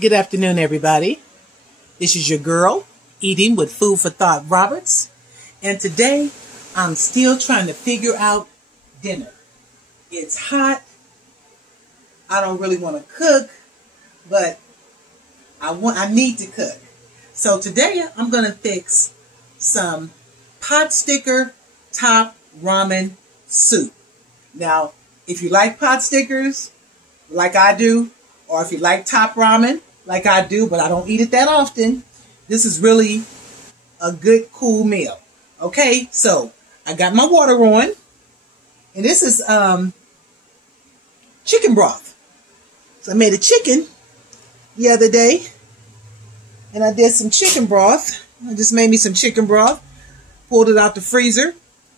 Good afternoon, everybody. This is your girl, Eating with Food for Thought Roberts. And today, I'm still trying to figure out dinner. It's hot. I don't really want to cook, but I need to cook. So today, I'm going to fix some pot sticker top ramen soup. Now, if you like pot stickers, like I do, or if you like top ramen, like I do, but I don't eat it that often, this is really a good, cool meal. Okay, so I got my water on, and this is chicken broth. So I made a chicken the other day, and I did some chicken broth. I just made me some chicken broth, pulled it out the freezer,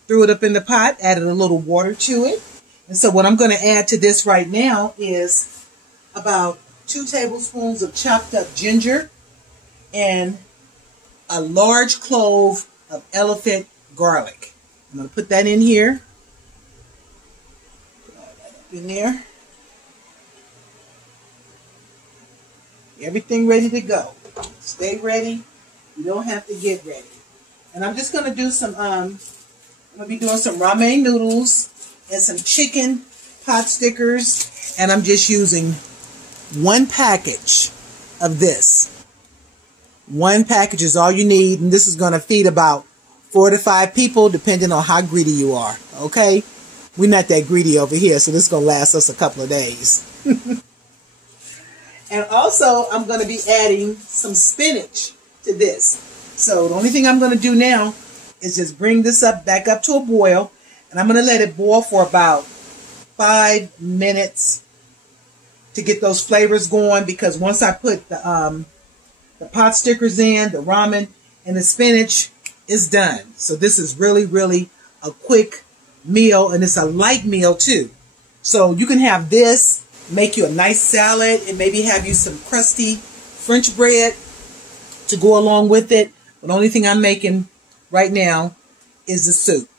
threw it up in the pot, added a little water to it. And so what I'm going to add to this right now is about 2 tablespoons of chopped up ginger and a large clove of elephant garlic. I'm going to put that in here. Put all that up in there. Everything ready to go. Stay ready. You don't have to get ready. And I'm just going to do some, I'm going to be doing some ramen noodles and some chicken pot stickers. And I'm just using 1 package of this. 1 package is all you need, and this is going to feed about 4 to 5 people, depending on how greedy you are. Okay? We're not that greedy over here, so this is going to last us a couple of days. And also, I'm going to be adding some spinach to this. So the only thing I'm going to do now is just bring this back up to a boil, and I'm going to let it boil for about 5 minutes to get those flavors going, because once I put the pot stickers in, the ramen, and the spinach, is done. So this is really, really a quick meal, and it's a light meal too. So you can have this, make you a nice salad, and maybe have you some crusty French bread to go along with it. But the only thing I'm making right now is the soup.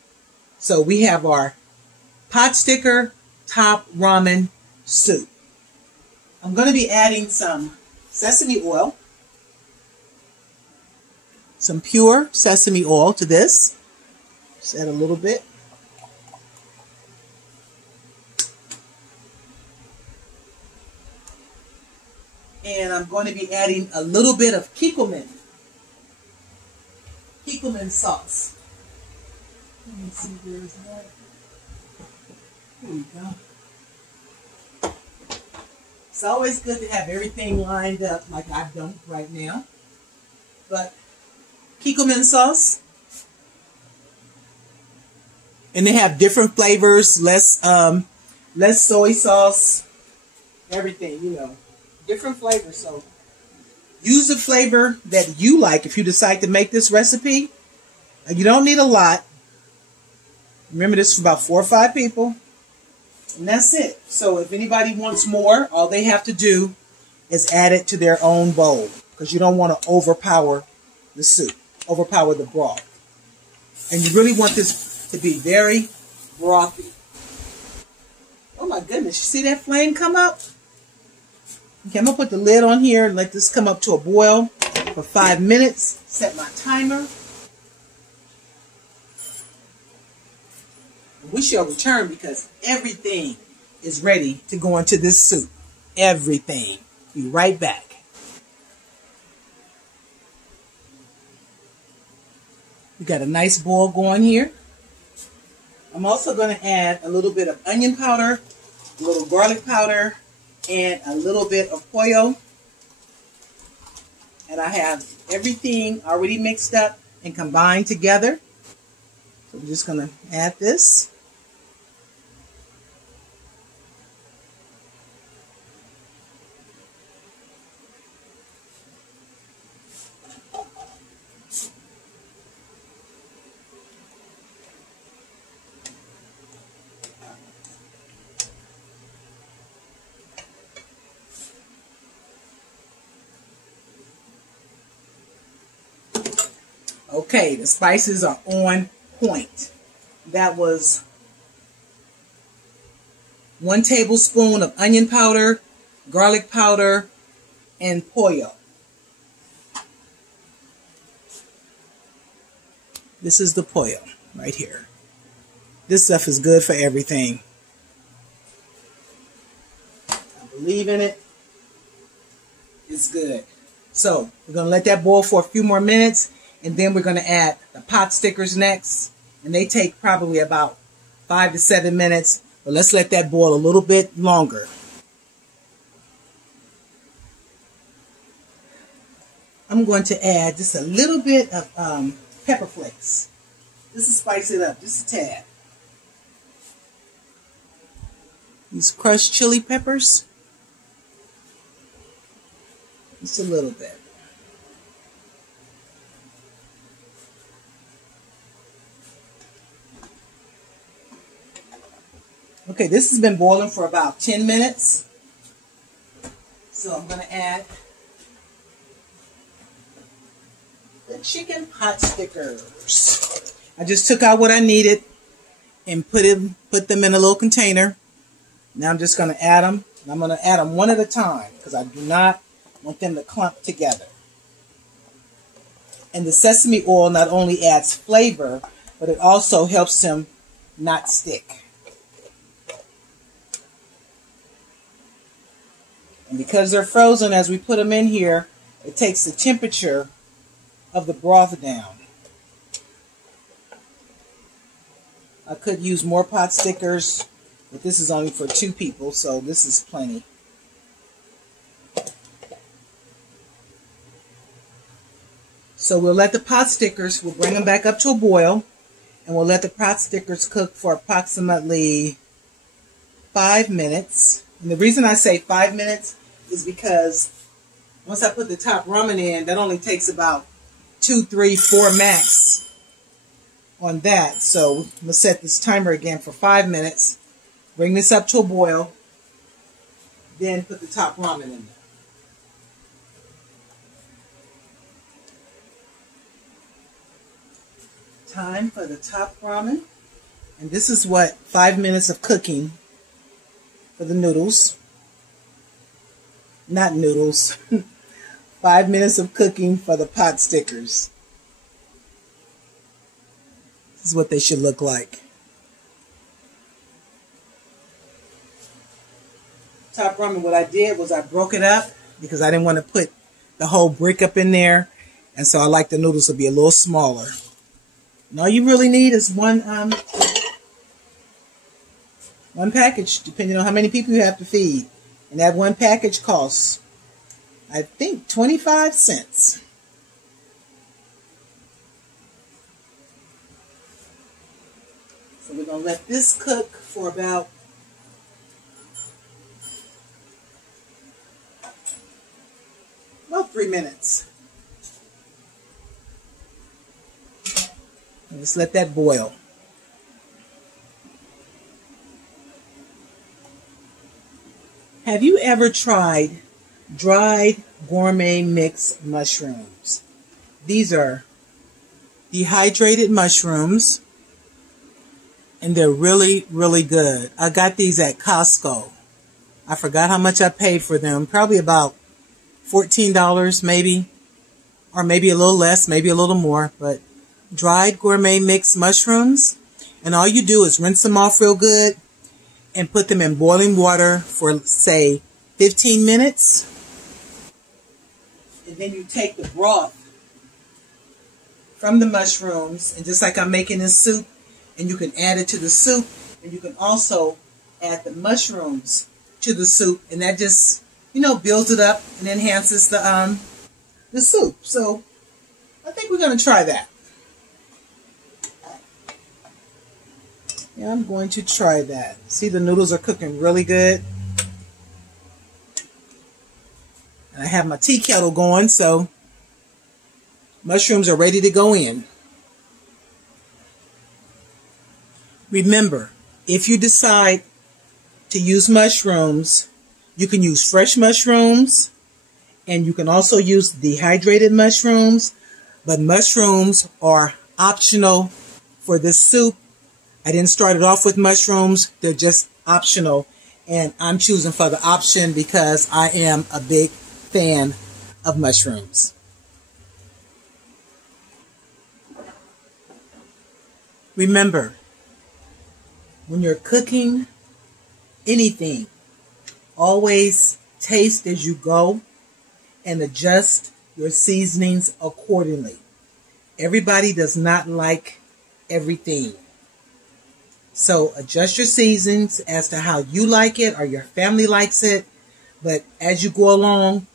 So we have our pot sticker top ramen soup. I'm going to be adding some sesame oil, some pure sesame oil to this. Just add a little bit. And I'm going to be adding a little bit of Kikkoman sauce. Let me see, where's that? Here we go. It's always good to have everything lined up like I've done right now. But Kikkoman sauce. And they have different flavors, less soy sauce, everything, you know. Different flavors. So use the flavor that you like if you decide to make this recipe. You don't need a lot. Remember, this is for about 4 or 5 people. And that's it. So if anybody wants more, all they have to do is add it to their own bowl, because you don't want to overpower the soup, overpower the broth. And you really want this to be very brothy. Oh my goodness, you see that flame come up? Okay, I'm going to put the lid on here and let this come up to a boil for 5 minutes. Set my timer. We shall return, because everything is ready to go into this soup. Everything. Be right back. We got a nice boil going here. I'm also going to add a little bit of onion powder, a little garlic powder, and a little bit of pollo. And I have everything already mixed up and combined together. So we're just going to add this. Okay, the spices are on point. That was 1 tablespoon of onion powder, garlic powder, and pollo. This is the pollo right here. This stuff is good for everything. I believe in it. It's good. So we're going to let that boil for a few more minutes, and then we're going to add the pot stickers next. And they take probably about 5 to 7 minutes. But let's let that boil a little bit longer. I'm going to add just a little bit of pepper flakes. Just to spice it up, just a tad. These crushed chili peppers. Just a little bit. Okay, this has been boiling for about 10 minutes. So I'm going to add the chicken pot stickers. I just took out what I needed and put them in a little container. Now I'm just going to add them. And I'm going to add them one at a time because I do not want them to clump together. And the sesame oil not only adds flavor, but it also helps them not stick. And because they're frozen, as we put them in here, it takes the temperature of the broth down. I could use more pot stickers, but this is only for 2 people, so this is plenty. So we'll let the pot stickers, we'll bring them back up to a boil, and we'll let the pot stickers cook for approximately 5 minutes. And the reason I say 5 minutes is because once I put the top ramen in, that only takes about 2, 3, 4 max on that. So I'm going to set this timer again for 5 minutes, bring this up to a boil, then put the top ramen in there. Time for the top ramen. And this is what 5 minutes of cooking for the noodles. Not noodles. 5 minutes of cooking for the pot stickers. This is what they should look like. Top ramen, what I did was I broke it up because I didn't want to put the whole brick up in there. And so I like the noodles to be a little smaller. And all you really need is one package, depending on how many people you have to feed. And that one package costs, I think, 25 cents. So we're going to let this cook for about about 3 minutes. And just let that boil. Have you ever tried dried gourmet mixed mushrooms? These are dehydrated mushrooms, and they're really, really good. I got these at Costco. I forgot how much I paid for them. Probably about $14 maybe, or maybe a little less, maybe a little more. But dried gourmet mixed mushrooms, and all you do is rinse them off real good and put them in boiling water for, say, 15 minutes. And then you take the broth from the mushrooms, and just like I'm making this soup, and you can add it to the soup, and you can also add the mushrooms to the soup, and that just, you know, builds it up and enhances the soup. So I think we're going to try that. Yeah, I'm going to try that. See, the noodles are cooking really good. And I have my tea kettle going, so mushrooms are ready to go in. Remember, if you decide to use mushrooms, you can use fresh mushrooms, and you can also use dehydrated mushrooms, but mushrooms are optional for this soup. I didn't start it off with mushrooms. They're just optional. And I'm choosing for the option because I am a big fan of mushrooms. Remember, when you're cooking anything, always taste as you go and adjust your seasonings accordingly. Everybody does not like everything. So adjust your seasonings as to how you like it or your family likes it. But as you go along,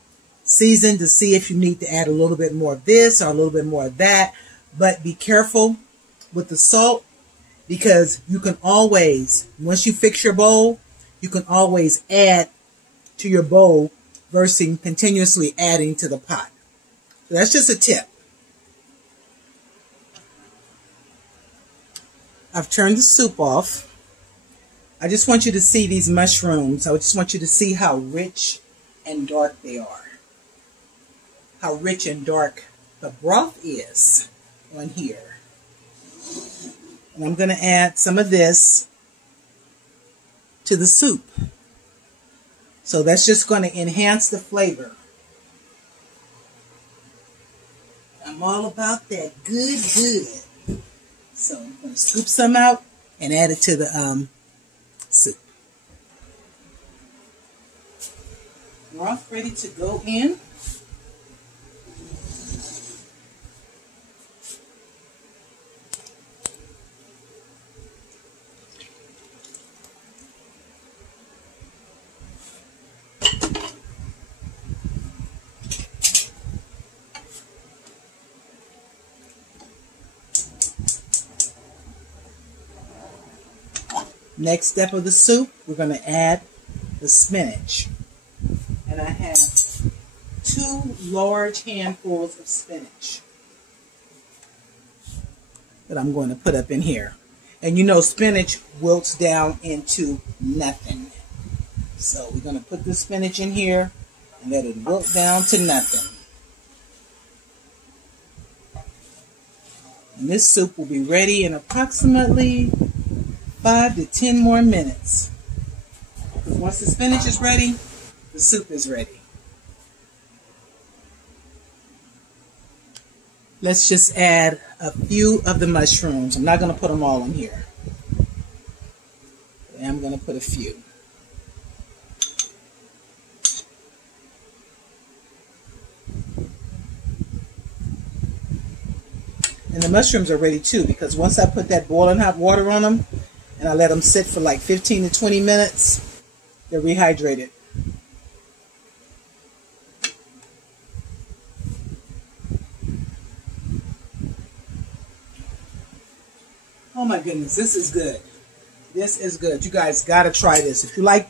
season to see if you need to add a little bit more of this or a little bit more of that. But be careful with the salt, because you can always, once you fix your bowl, you can always add to your bowl versus continuously adding to the pot. So that's just a tip. I've turned the soup off. I just want you to see these mushrooms. I just want you to see how rich and dark they are. How rich and dark the broth is on here. And I'm going to add some of this to the soup. So that's just going to enhance the flavor. I'm all about that good. So I'm going to scoop some out and add it to the soup. Broth ready to go in. Next step of the soup, we're going to add the spinach. And I have 2 large handfuls of spinach that I'm going to put up in here. And you know spinach wilts down into nothing. So we're going to put the spinach in here and let it wilt down to nothing. And this soup will be ready in approximately 5 to 10 more minutes. Once the spinach is ready, the soup is ready. Let's just add a few of the mushrooms. I'm not going to put them all in here. I'm going to put a few. And the mushrooms are ready too, because once I put that boiling hot water on them, and I let them sit for like 15 to 20 minutes, they're rehydrated. Oh my goodness, this is good. This is good. You guys got to try this. If you like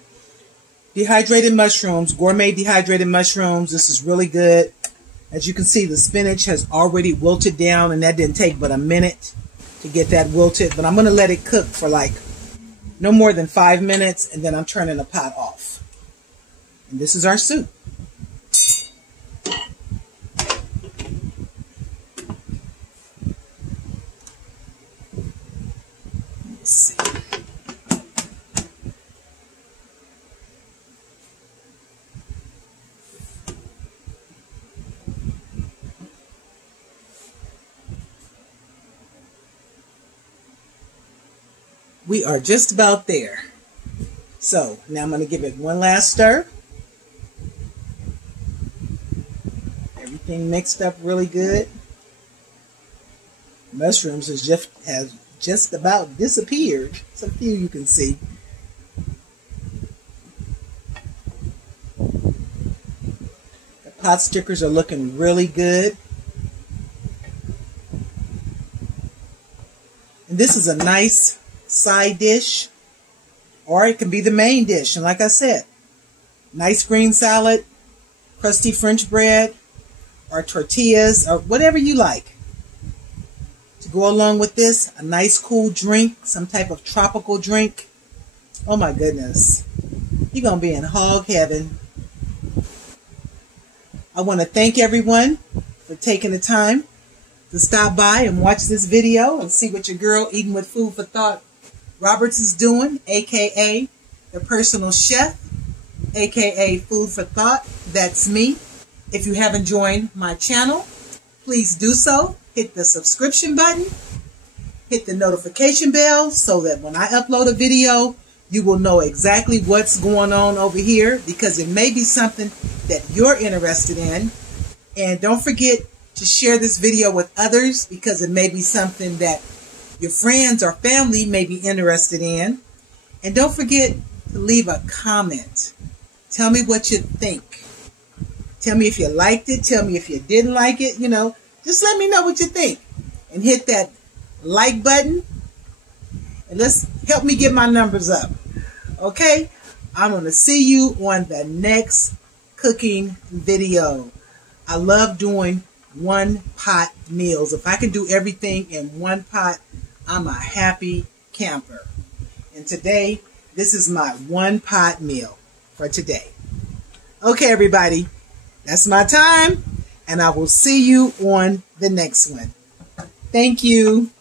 dehydrated mushrooms, gourmet dehydrated mushrooms, this is really good. As you can see, the spinach has already wilted down, and that didn't take but a minute to get that wilted. But I'm going to let it cook for like no more than 5 minutes, and then I'm turning the pot off. And this is our soup. Let's see. We are just about there. So now I'm going to give it one last stir. Everything mixed up really good. Mushrooms has just about disappeared. Some few you can see. The pot stickers are looking really good. And this is a nice side dish, or it can be the main dish. And like I said, nice green salad, crusty French bread, or tortillas, or whatever you like. To go along with this, a nice cool drink, some type of tropical drink. Oh my goodness. You're going to be in hog heaven. I want to thank everyone for taking the time to stop by and watch this video and see what your girl Eating with Food for Thought Roberts is doing, aka the personal chef, aka Food for Thought. That's me. If you haven't joined my channel, please do so. Hit the subscription button. Hit the notification bell so that when I upload a video, you will know exactly what's going on over here, because it may be something that you're interested in. And don't forget to share this video with others, because it may be something that your friends or family may be interested in. And don't forget to leave a comment. Tell me what you think. Tell me if you liked it. Tell me if you didn't like it. You know, just let me know what you think. And hit that like button. And let's help me get my numbers up. Okay? I'm going to see you on the next cooking video. I love doing one-pot meals. If I can do everything in one pot, I'm a happy camper. And today, this is my one-pot meal for today. Okay, everybody. That's my time. And I will see you on the next one. Thank you.